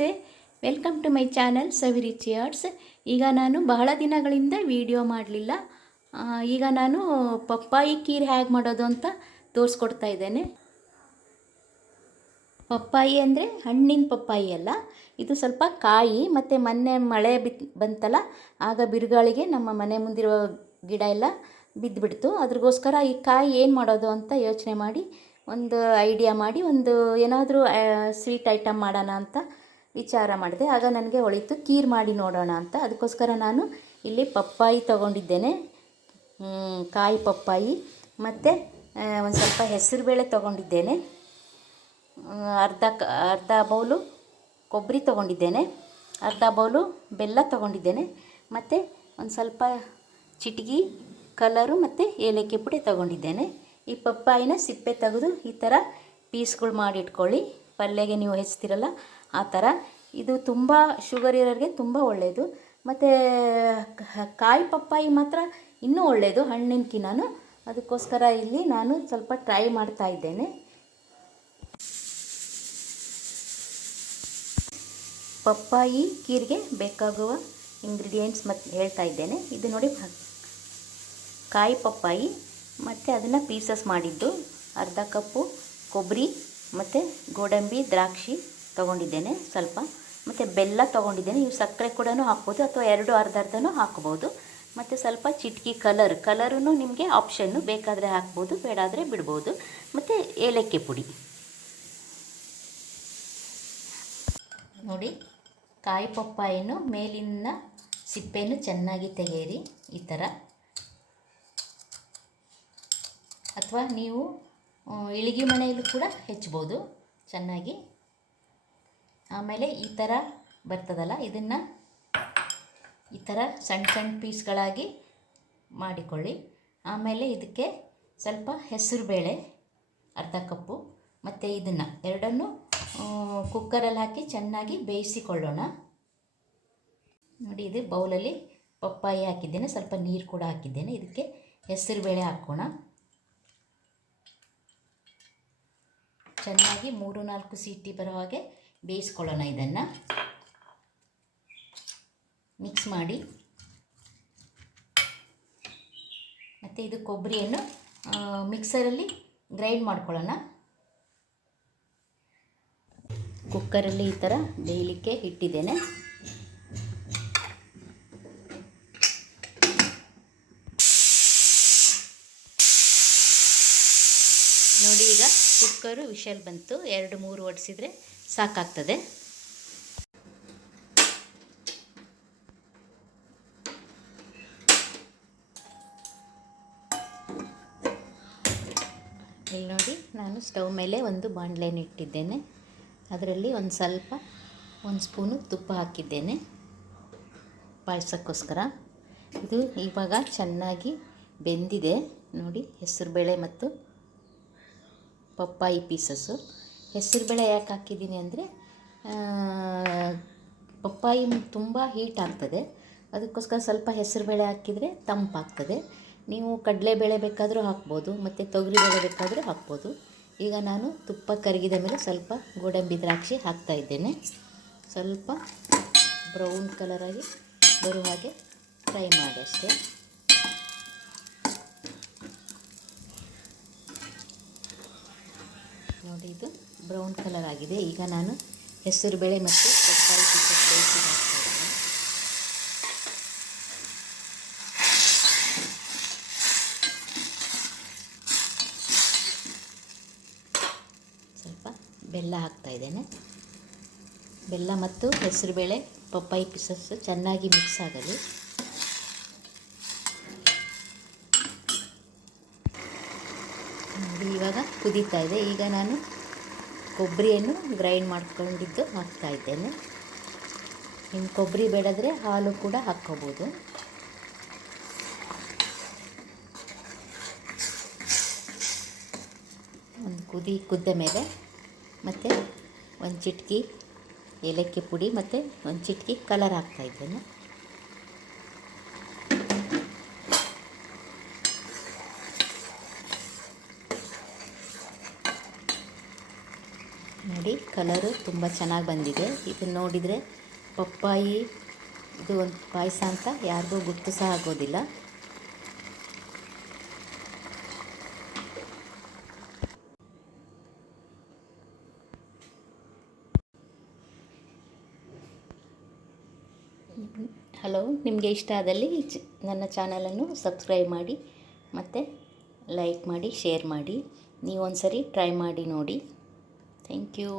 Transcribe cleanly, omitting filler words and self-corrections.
ನಮಸ್ತೆ, welcome to my channel Saviruchi arts. ಈಗ ನಾನು ಬಹಳ ದಿನಗಳಿಂದ ವಿಡಿಯೋ ಮಾಡಲಿಲ್ಲ. ಈಗ ನಾನು ಪಪ್ಪಾಯಿ ಖೀರ್ ಹೇಗೆ ಮಾಡೋದು ಅಂತ ತೋರಿಸ್ಕೊಡ್ತಾ ಇದ್ದೇನೆ. ಪಪ್ಪಾಯಿ ಅಂದರೆ ಹಣ್ಣಿನ ಪಪ್ಪಾಯಿ ಅಲ್ಲ, ಇದು ಸ್ವಲ್ಪ ಕಾಯಿ. ಮತ್ತು ಮೊನ್ನೆ ಮಳೆ ಬಂತಲ್ಲ, ಆಗ ಬಿರುಗಾಳಿಗೆ ನಮ್ಮ ಮನೆ ಮುಂದಿರುವ ಗಿಡ ಎಲ್ಲ ಬಿದ್ದುಬಿಡ್ತು. ಅದ್ರಗೋಸ್ಕರ ಈ ಕಾಯಿ ಏನು ಮಾಡೋದು ಅಂತ ಯೋಚನೆ ಮಾಡಿ ಒಂದು ಐಡಿಯಾ ಮಾಡಿ ಒಂದು ಏನಾದರೂ ಸ್ವೀಟ್ ಐಟಮ್ ಮಾಡೋಣ ಅಂತ ವಿಚಾರ ಮಾಡಿದೆ. ಆಗ ನನಗೆ ಹೊಳಿತು ಖೀರ್ ಮಾಡಿ ನೋಡೋಣ ಅಂತ. ಅದಕ್ಕೋಸ್ಕರ ನಾನು ಇಲ್ಲಿ ಪಪ್ಪಾಯಿ ತೊಗೊಂಡಿದ್ದೇನೆ, ಕಾಯಿ ಪಪ್ಪಾಯಿ. ಮತ್ತು ಒಂದು ಸ್ವಲ್ಪ ಹೆಸರುಬೇಳೆ ತೊಗೊಂಡಿದ್ದೇನೆ, ಅರ್ಧ ಬೌಲು ಕೊಬ್ಬರಿ ತೊಗೊಂಡಿದ್ದೇನೆ, ಅರ್ಧ ಬೌಲು ಬೆಲ್ಲ ತೊಗೊಂಡಿದ್ದೇನೆ. ಮತ್ತು ಒಂದು ಸ್ವಲ್ಪ ಚಿಟಿಕೆ ಕಲರು ಮತ್ತು ಏಲಕ್ಕಿ ಪುಡಿ ತೊಗೊಂಡಿದ್ದೇನೆ. ಈ ಪಪ್ಪಾಯಿನ ಸಿಪ್ಪೆ ತೆಗೆದು ಈ ಥರ ಪೀಸ್ಗಳು ಮಾಡಿ ಇಟ್ಕೊಳ್ಳಿ. ಪಲ್ಯಗೆ ನೀವು ಹೆಚ್ಚುತ್ತೀರಲ್ಲ ಆ ಥರ. ಇದು ತುಂಬ ಶುಗರ್ ಇರೋರಿಗೆ ತುಂಬ ಒಳ್ಳೆಯದು. ಮತ್ತು ಕಾಯಿ ಪಪ್ಪಾಯಿ ಮಾತ್ರ ಇನ್ನೂ ಒಳ್ಳೆಯದು ಹಣ್ಣಿನಕಿನ್ನೂ. ಅದಕ್ಕೋಸ್ಕರ ಇಲ್ಲಿ ನಾನು ಸ್ವಲ್ಪ ಟ್ರೈ ಮಾಡ್ತಾ ಇದ್ದೇನೆ. ಪಪ್ಪಾಯಿ ಖೀರಿಗೆ ಬೇಕಾಗುವ ಇಂಗ್ರೀಡಿಯೆಂಟ್ಸ್ ಮತ್ತು ಹೇಳ್ತಾ ಇದ್ದೇನೆ. ಇದು ನೋಡಿ, ಕಾಯಿ ಪಪ್ಪಾಯಿ ಮತ್ತು ಅದನ್ನು ಪೀಸಸ್ ಮಾಡಿದ್ದು, ಅರ್ಧ ಕಪ್ಪು ಕೊಬ್ಬರಿ ಮತ್ತು ಗೋಡಂಬಿ ದ್ರಾಕ್ಷಿ ತೊಗೊಂಡಿದ್ದೇನೆ ಸ್ವಲ್ಪ, ಮತ್ತು ಬೆಲ್ಲ ತೊಗೊಂಡಿದ್ದೇನೆ. ನೀವು ಸಕ್ಕರೆ ಕೂಡ ಹಾಕ್ಬೋದು ಅಥವಾ ಅರ್ಧನೂ ಹಾಕ್ಬೋದು. ಮತ್ತು ಸ್ವಲ್ಪ ಚಿಟಿಕೆ ಕಲರೂ ನಿಮಗೆ ಆಪ್ಷನ್ನು, ಬೇಕಾದರೆ ಹಾಕ್ಬೋದು, ಬೇಡಾದರೆ ಬಿಡ್ಬೋದು. ಮತ್ತು ಏಲಕ್ಕಿ ಪುಡಿ ನೋಡಿ. ಕಾಯಿ ಪಪ್ಪಾಯಿಯನ್ನು ಮೇಲಿನ ಸಿಪ್ಪೆಯನ್ನು ಚೆನ್ನಾಗಿ ತೆಗೆಯಿರಿ ಈ ಥರ. ಅಥವಾ ನೀವು ಇಳಿಗೆ ಮನೆಯಲ್ಲೂ ಕೂಡ ಹೆಚ್ಚಬೋದು ಚೆನ್ನಾಗಿ. ಆಮೇಲೆ ಈ ಥರ ಬರ್ತದಲ್ಲ, ಇದನ್ನು ಈ ಥರ ಸಣ್ಣ ಸಣ್ಣ ಪೀಸ್ಗಳಾಗಿ ಮಾಡಿಕೊಳ್ಳಿ. ಆಮೇಲೆ ಇದಕ್ಕೆ ಸ್ವಲ್ಪ ಹೆಸರುಬೇಳೆ ಅರ್ಧ ಕಪ್ಪು, ಮತ್ತು ಇದನ್ನು ಎರಡನ್ನೂ ಕುಕ್ಕರಲ್ಲಿ ಹಾಕಿ ಚೆನ್ನಾಗಿ ಬೇಯಿಸಿಕೊಳ್ಳೋಣ. ನೋಡಿ, ಇದು ಬೌಲಲ್ಲಿ ಪಪ್ಪಾಯಿ ಹಾಕಿದ್ದೇನೆ, ಸ್ವಲ್ಪ ನೀರು ಕೂಡ ಹಾಕಿದ್ದೇನೆ. ಇದಕ್ಕೆ ಹೆಸರುಬೇಳೆ ಹಾಕೋಣ. ಚೆನ್ನಾಗಿ 3-4 ಸೀಟಿ ಬರೋ ಹಾಗೆ ಬೇಯಿಸ್ಕೊಳ್ಳೋಣ. ಇದನ್ನು ಮಿಕ್ಸ್ ಮಾಡಿ. ಮತ್ತು ಇದು ಕೊಬ್ಬರಿಯನ್ನು ಮಿಕ್ಸರಲ್ಲಿ ಗ್ರೈಂಡ್ ಮಾಡ್ಕೊಳ್ಳೋಣ. ಕುಕ್ಕರಲ್ಲಿ ಈ ಥರ ಬೇಯಲಿಕ್ಕೆ ಇಟ್ಟಿದ್ದೇನೆ. ನೋಡಿ, ಈಗ ಕುಕ್ಕರು ವಿಷಲ್ ಬಂತು. 2-3 ಒಡಿಸಿದರೆ ಸಾಕಾಗ್ತದೆ. ಇಲ್ಲಿ ನೋಡಿ, ನಾನು ಸ್ಟವ್ ಮೇಲೆ ಒಂದು ಬಾಣಲೆಯನ್ನು ಇಟ್ಟಿದ್ದೇನೆ. ಅದರಲ್ಲಿ ಒಂದು ಸ್ಪೂನು ತುಪ್ಪ ಹಾಕಿದ್ದೇನೆ ಪಾಯಸಕ್ಕೋಸ್ಕರ. ಇದು ಇವಾಗ ಚೆನ್ನಾಗಿ ಬೆಂದಿದೆ ನೋಡಿ. ಹೆಸರುಬೇಳೆ ಮತ್ತು ಪಪ್ಪಾಯಿ ಪೀಸಸ್ಸು. ಹೆಸರುಬೇಳೆ ಯಾಕೆ ಹಾಕಿದ್ದೀನಿ ಅಂದರೆ ಪಪ್ಪಾಯಿ ತುಂಬ ಹೀಟ್ ಆಗ್ತದೆ, ಅದಕ್ಕೋಸ್ಕರ ಸ್ವಲ್ಪ ಹೆಸರುಬೇಳೆ ಹಾಕಿದರೆ ತಂಪಾಗ್ತದೆ. ನೀವು ಕಡಲೆಬೇಳೆ ಬೇಕಾದರೂ ಹಾಕ್ಬೋದು, ಮತ್ತು ತೊಗರಿಬೇಳೆ ಬೇಕಾದರೂ ಹಾಕ್ಬೋದು. ಈಗ ನಾನು ತುಪ್ಪ ಕರಗಿದ ಮೇಲೆ ಸ್ವಲ್ಪ ಗೋಡಂಬಿ ದ್ರಾಕ್ಷಿ ಹಾಕ್ತಾಯಿದ್ದೇನೆ. ಸ್ವಲ್ಪ ಬ್ರೌನ್ ಕಲರಾಗಿ ಬರುವ ಹಾಗೆ ಫ್ರೈ ಮಾಡಿ ಅಷ್ಟೇ. ನೋಡಿ, ಇದು ಬ್ರೌನ್ ಕಲರ್ ಆಗಿದೆ. ಈಗ ನಾನು ಹೆಸರುಬೇಳೆ ಮತ್ತು ಪಪ್ಪಾಯಿ ಪೀಸಸ್ ಬೇಯಿಸಿ ಹಾಕ್ತಾಯಿದ್ದೇನೆ. ಸ್ವಲ್ಪ ಬೆಲ್ಲ ಹಾಕ್ತಾಯಿದ್ದೇನೆ. ಬೆಲ್ಲ ಮತ್ತು ಹೆಸರುಬೇಳೆ ಪಪ್ಪಾಯಿ ಪೀಸಸ್ ಚೆನ್ನಾಗಿ ಮಿಕ್ಸ್ ಆಗಲಿ. ನೋಡಿ, ಇವಾಗ ಕುದೀತಾ ಇದೆ. ಈಗ ನಾನು ಕೊಬ್ಬರಿಯನ್ನು ಗ್ರೈಂಡ್ ಮಾಡ್ಕೊಂಡಿದ್ದು ಹಾಕ್ತಾಯಿದ್ದೇನೆ. ಇನ್ನು ಕೊಬ್ಬರಿ ಬೇಡಾದರೆ ಹಾಲು ಕೂಡ ಹಾಕ್ಕೋಬೋದು. ಒಂದು ಕುದ್ದ ಮೇಲೆ ಮತ್ತು ಒಂದು ಚಿಟಿಕೆ ಏಲಕ್ಕಿ ಪುಡಿ ಮತ್ತು ಒಂದು ಚಿಟಿಕೆ ಕಲರ್ ಹಾಕ್ತಾಯಿದ್ದೇನೆ. ನೋಡಿ, ಕಲರು ತುಂಬ ಚೆನ್ನಾಗಿ ಬಂದಿದೆ. ಇದನ್ನು ನೋಡಿದರೆ ಪಪ್ಪಾಯಿ ಇದು ಒಂದು ಪಾಯಸ ಅಂತ ಯಾರಿಗೂ ಗೊತ್ತು ಸಹ ಆಗೋದಿಲ್ಲ. ಹಲೋ, ನಿಮಗೆ ಇಷ್ಟ ಆದಲ್ಲಿ ನನ್ನ ಚಾನಲನ್ನು ಸಬ್ಸ್ಕ್ರೈಬ್ ಮಾಡಿ ಮತ್ತು ಲೈಕ್ ಮಾಡಿ, ಶೇರ್ ಮಾಡಿ. ನೀವು ಒಂದು ಸರಿ ಟ್ರೈ ಮಾಡಿ ನೋಡಿ. Thank you.